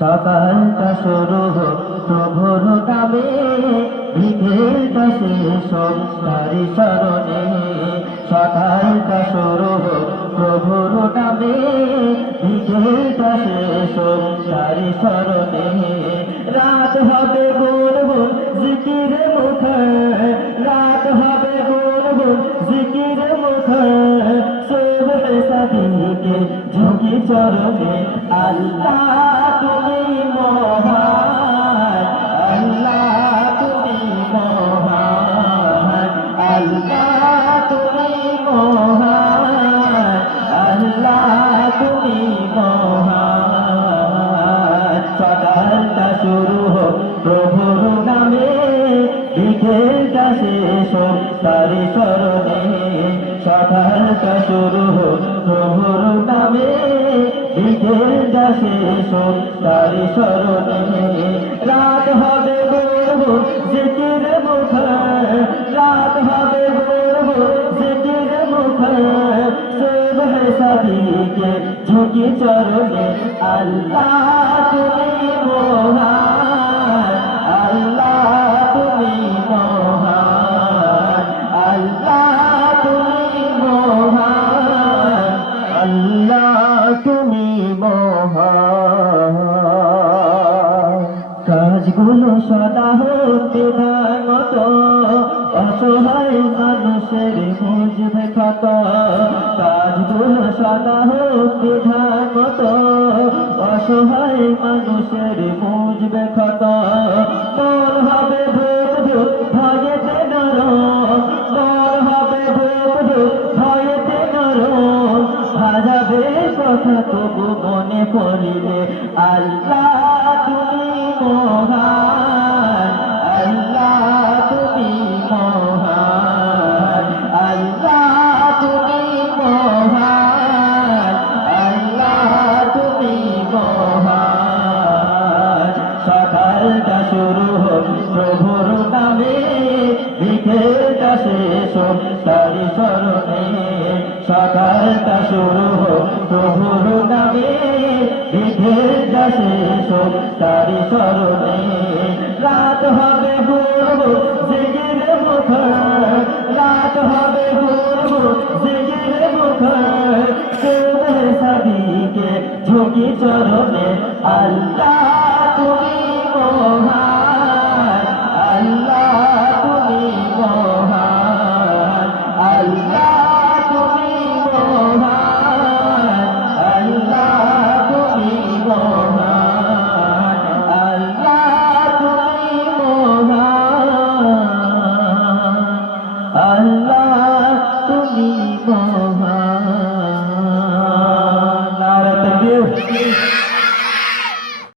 সকালটা শুরু হোক প্রভুর নামে, বিকেলটা শেষ হোক তারি শরণে। সকালটা শুরু হোক প্রভুর নামে, বিকেলটা শেষ হোক তারি শরণে। রাত হবে গুনগুন জিকিরে মুখে, রাত হবে গুনগুন জিকিরে মুখে। সুবহে সাদিকে ঝুঁকি চরণে, আল্লাহ তুমি মহান, আল্লাহ তুমি মহান, আল্লাহ তুমি মহান, আল্লাহ তুমি মহান। সকালটা শুরু হোক প্রভুর নামে, বিকেলটা শেষ হোক তারি শরণে। সকালটা শুরু হোক প্রভুর নামে, বিকেলটা শেষ হোক তারি শরণে। রাত হবে গুনগুন জিকিরে মুখে, রাত হবে গুনগুন জিকিরে মুখে। সুবহে সাদিকে ঝুঁকি চরণে, আল্লাহ তুমি মহান, আল্লাহ তুমি মহান, আল্লাহ তুমি মহান, আল্লাহ তুমি মহান। কাজগুলো সদা হোক বিধান মতো, অসহায় মানুষের বুঝবে কত। কাজগুলো সদা হোক বিধান মতো, অসহায় মানুষের বুঝবে কত। মন হবে ভূত ভূত ভয়েতে নরম, মন হবে ভূত ভূত ভয়েতে নরম। ভাজাবে কথা তবু মনে পড়িলে, আল্লাহ তুমি মহান, আল্লাহ তুমি মহান, আল্লাহ তুমি মহান, আল্লাহ তুমি মহান। সকালটা শুরু হোক প্রভুর নামে, বিকেলটা শেষ হোক তারি শরণে। সকালটা শুরু হোক প্রভুর নামে, বিকেলটা শেষ হোক তারি শরণে। রাত হবে গুনগুন জিকিরে মুখে, রাত হবে গুনগুন জিকিরে মুখে। সুবহে সাদিকে ঝুঁকি চরণে, আল্লাহ তুমি মহান, আল্লাহ তুমি মহান, আল্লাহ তুমি মহান, আল্লাহ তুমি মহান, আল্লাহ তুমি মহান, আল্লাহ তুমি মহান।